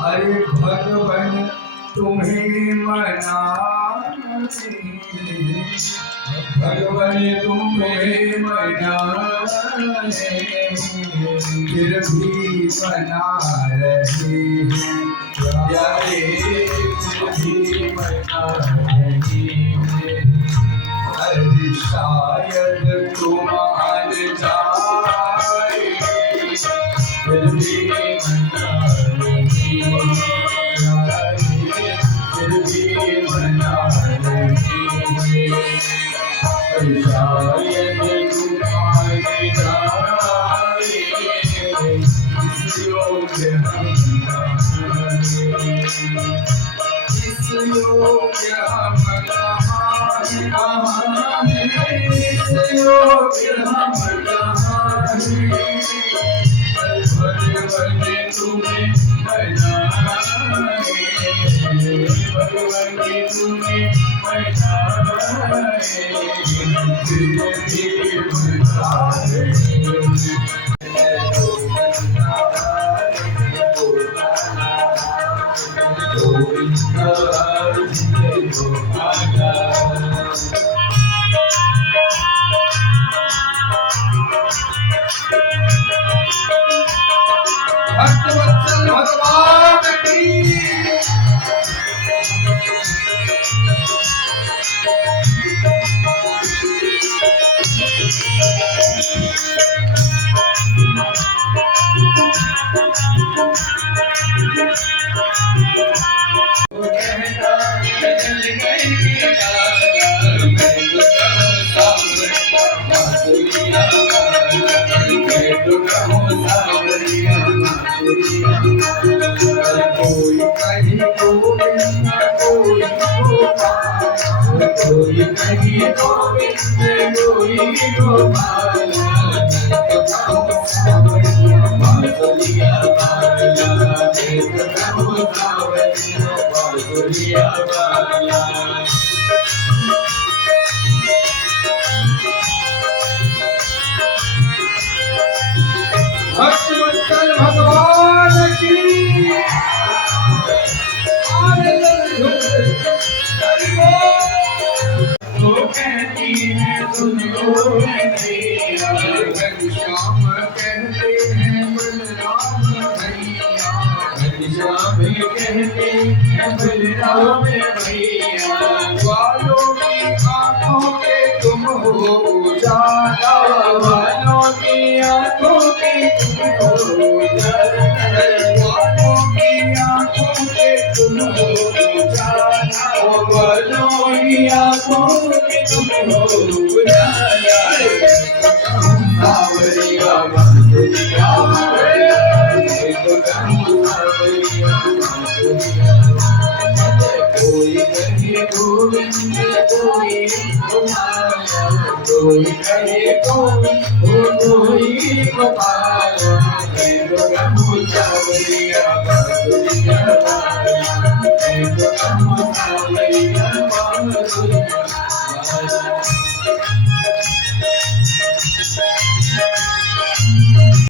अरे भगवन तुम्हें मनाते, भगवन तुम्हें मनाते, फिर भी मना रहे हैं प्यारे, फिर भी मना रहे हैं। अरे शायद तुम मान जाए, फिर भी मना रहे हैं, फिर भी मना रहे हैं। शायद तुम मान जाए, इस योग्य हम इस योग्य हम इस योग्य हम भगवन तुम्हें मनाए, भगवन तुम्हें मनाए, फिर भी मनाए। भक्तवत्सल भगवान की कोई कहीं गोविंद, कोई गोपाल, कोई कहीं गोविंद, कोई गोपाल, बांसुरिया वाला, बांसुरिया वाला। भक्तवत्सल भगवान की तो कहती है सुन लो भैया, घनश्याम कहते हैं बलराम भैया, घनश्याम कहते लगे हैं बलराम भैया। वालों की आंखों के तुम हो उजाला, वालों की आंखों के तुम हो उजाला, वालों की आंखों के तुम हो उजाला, वालों की आंखों के तुम हो उजाला। सावरिया बांसुरिया कोई कहे गोविंद कोई कुमार, कोई कहे गोविंद कोई गोपाल, सावरिया बांसुरिया सावरिया